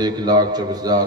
1,24,000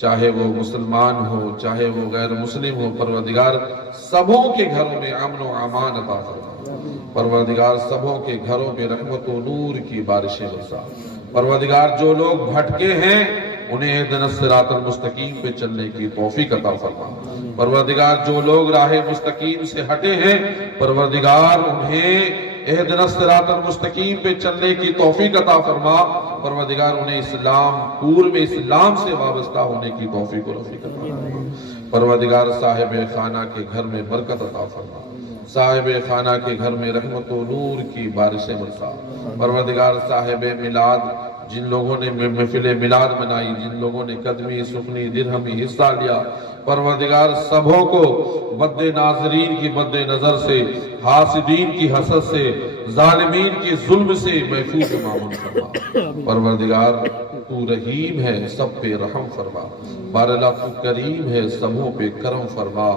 چاہے وہ مسلمان ہو چاہے وہ غیر مسلم ہو، پروردگار سبوں کے گھروں میں امن و امان عطا فرما، پروردگار سبوں کے گھروں میں رحمت و نور کی بارشیں برسا، پروردگار جو لوگ بھٹکے ہیں انہیں اہدنا الصراط المستقیم پہ چلنے کی توفیق عطا فرما، پروردگار جو لوگ راہ مستقیم سے ہٹے ہیں پروردگار انہیں اہدنا الصراط المستقیم پہ چلنے کی توفیق عطا فرما، پروردگار انہیں اسلام پور میں اسلام سے وابستہ ہونے کی توفیق و رفیق عطا فرما، پروردگار صاحب خانہ کے گھر میں برکت عطا فرما، صاحب خانہ کے گھر میں رحمت و نور کی بارشیں برسا، پروردگار صاحب میلاد جن لوگوں نے محفل میلاد منائی، جن لوگوں نے قدمی سخنی درہمی حصہ لیا، پروردگار سبوں کو بد ناظرین کی بد نظر سے، حاسدین کی حسد سے، ظالمین کی ظلم سے محفوظ معمول فرما، پروردگار تو رحیم ہے سب پہ رحم فرما، بہراللہ تو کریم ہے سبوں پہ کرم فرما،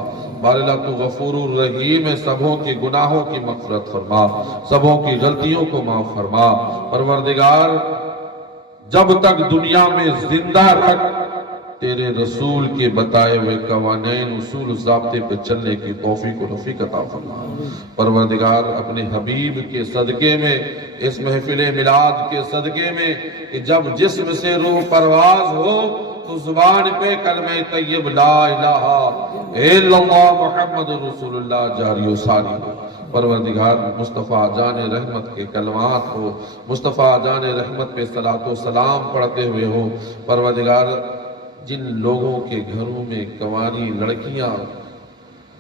بہراللہ تو غفور الرحیم ہے سبوں کے گناہوں کی مغفرت فرما، سبوں کی غلطیوں کو معاف فرما، پروردگار جب تک دنیا میں زندہ رکھ تیرے رسول کے بتائے ہوئے قوانین اصول ضابطے پہ چلنے کی توفیق و رفیق عطا فرما، پروردگار اپنے حبیب کے صدقے میں اس محفل میلاد کے صدقے میں کہ جب جسم سے روح پرواز ہو تو زبان پہ کلمہ طیب لا الہ الا اللہ محمد رسول اللہ جاری و ساری ہو، پروردگار مصطفیٰ جان رحمت کے کلمات ہو، مصطفیٰ جان رحمت پہ صلاۃ و سلام پڑھتے ہوئے ہو، پروردگار جن لوگوں کے گھروں میں کنواری لڑکیاں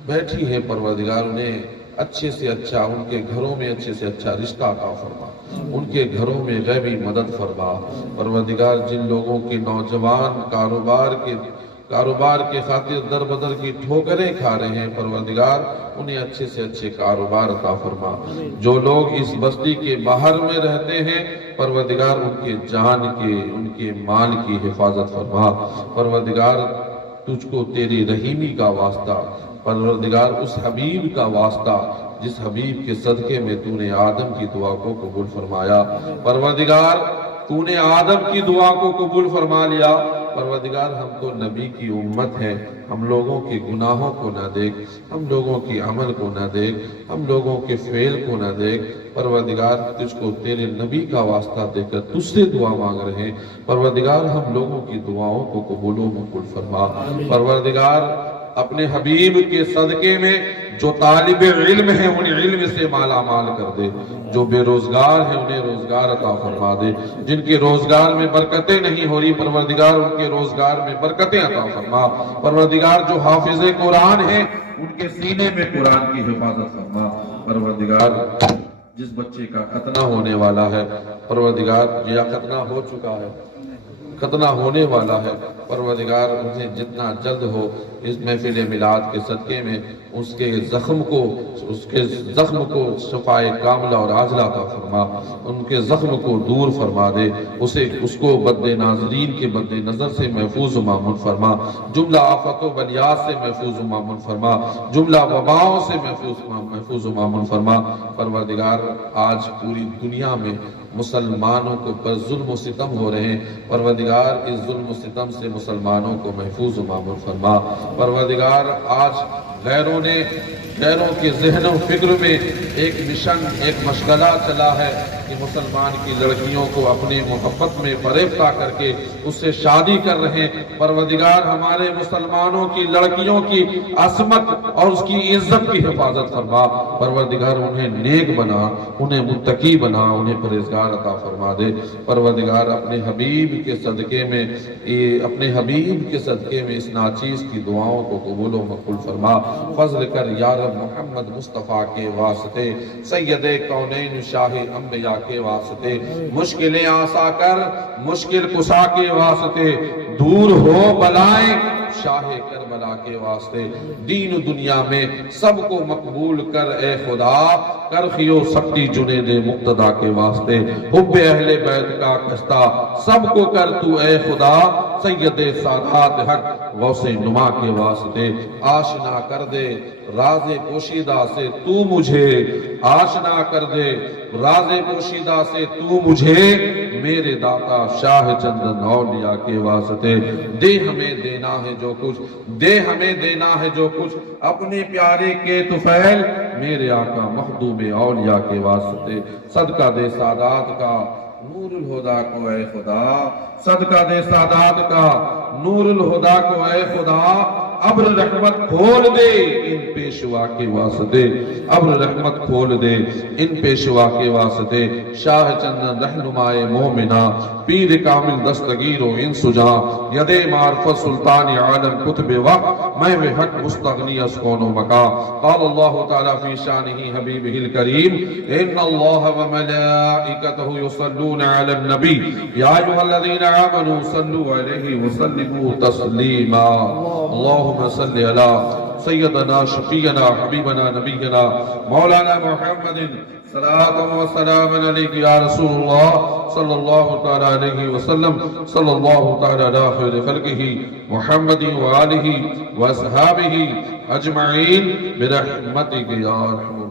بیٹھی ہیں پروردگار انہیں اچھے سے اچھا ان کے گھروں میں اچھے سے اچھا رشتہ عطا فرما، ان کے گھروں میں غیبی مدد فرما، پروردگار جن لوگوں کے نوجوان کاروبار کے خاطر در بدر کی ٹھوکریں کھا رہے ہیں پروردگار انہیں اچھے سے اچھے کاروبار عطا فرما، جو لوگ اس بستی کے باہر میں رہتے ہیں پروردگار ان کے جان کے ان کے مال کی حفاظت فرما، پروردگار تجھ کو تیری رحیمی کا واسطہ، پروردگار اس حبیب کا واسطہ جس حبیب کے صدقے میں تو نے آدم کی دعا کو قبول فرمایا، پروردگار تو نے آدم کی دعا کو قبول فرما لیا، پروردگار ہم تو نبی کی امت ہیں، ہم لوگوں کے گناہوں کو نہ دیکھ، ہم لوگوں کی عمل کو نہ دیکھ، ہم لوگوں کے فعل کو نہ دیکھ، پروردگار تجھ کو تیرے نبی کا واسطہ دے کر تجھ سے دعا مانگ رہے ہیں، پروردگار ہم لوگوں کی دعاؤں کو قبول و مقبول فرما، پروردگار اپنے حبیب کے صدقے میں جو طالب علم ہیں انہیں علم سے مالا مال کر دے، جو بے روزگار ہیں انہیں روزگار عطا فرما دے، جن کے روزگار میں برکتیں نہیں ہو رہی پروردگار ان کے روزگار میں برکتیں عطا فرما، پروردگار جو حافظ قرآن ہیں ان کے سینے میں قرآن کی حفاظت فرما، پروردگار جس بچے کا ختنہ ہونے والا ہے پروردگار یا ختنہ ہو چکا ہے ختنہ ہونے والا ہے پروردگار انہیں جتنا جلد ہو اس محفل میلاد کے صدقے میں اس کے زخم کو شفائے کاملہ اور عاجلہ عطا فرما، ان کے زخم کو دور فرما دے، اس کو بد ناظرین کے بد نظر سے محفوظ و معمول فرما، جملہ آفت و بلیات سے محفوظ و معمول فرما، جملہ وباؤں سے محفوظ و معمول فرما، پروردگار آج پوری دنیا میں مسلمانوں کو پر ظلم و ستم ہو رہے ہیں پروردگار اس ظلم و ستم سے مسلمانوں کو محفوظ و معمول فرما، پروردگار آج غیروں کے ذہن و فکر میں ایک مشن ایک مشغلہ چلا ہے کہ مسلمان کی لڑکیوں کو اپنی محبت میں فریفتہ کر کے اس سے شادی کر رہے ہیں، پروردگار ہمارے مسلمانوں کی لڑکیوں کی عصمت اور اس کی عزت کی حفاظت فرما، پروردگار انہیں نیک بنا، انہیں متقی بنا، انہیں پرہیزگار عطا فرما دے، پروردگار اپنے حبیب کے صدقے میں اس ناچیز کی دعاؤں کو قبول و مقبول فرما، فضل کر یا رب محمد مصطفیٰ کے واسطے سید کونین شاہ انبیاء کے واسطے، مشکلیں آسا کر مشکل کشا کے واسطے، دور ہو بلائیں شاہ کربلا کے واسطے، دین و دنیا میں سب کو مقبول کر اے خدا، کرخیو سکتی جنید مقتدیٰ کے واسطے، حب اہل بیت کا کشتہ سب کو کر تو اے خدا، سید سادات حق غوث نما کے واسطے آشنا کر دے راز پوشیدہ سے تو مجھے، آشنا کر دے راز پوشیدہ سے تو مجھے، میرے داتا شاہ چندن اولیاء کے واسطے دے ہمیں دینا ہے جو کچھ، دے ہمیں دینا ہے جو کچھ، اپنے پیارے کے طفیل میرے آقا مخدوم اولیاء کے واسطے، صدقہ دے سادات کا نور الہدا کو اے خدا، صدقہ دے سادات کا نور الہدا کو اے خدا، ابر رحمت کھول دے ان پیشوا کے واسطے، ابر رحمت کھول دے ان پیشوا کے واسطے، شاہ چندن رہنمائے مومنہ پیر کامل دستگیر و ان سجا، ید معرفت سلطان عالم کتب وقت میں حق مستغنی از کون و مکا، قال اللہ تعالیٰ فی شانہ حبیبہ الکریم ان اللہ و ملائکتہ یصلون علی النبی یا ایھا الذین آمنوا صلوا علیہ وسلموا تسلیما، اللہم صلی علی سیدنا شفیعنا حبیبنا نبینا مولانا محمد صلاة و سلام علیک یا رسول اللہ صلی اللہ تعالی علیہ وسلم، صلی اللہ تعالی علی خیر خلقہ محمد و آلہ و اصحابہ اجمعین برحمتک یا ارحم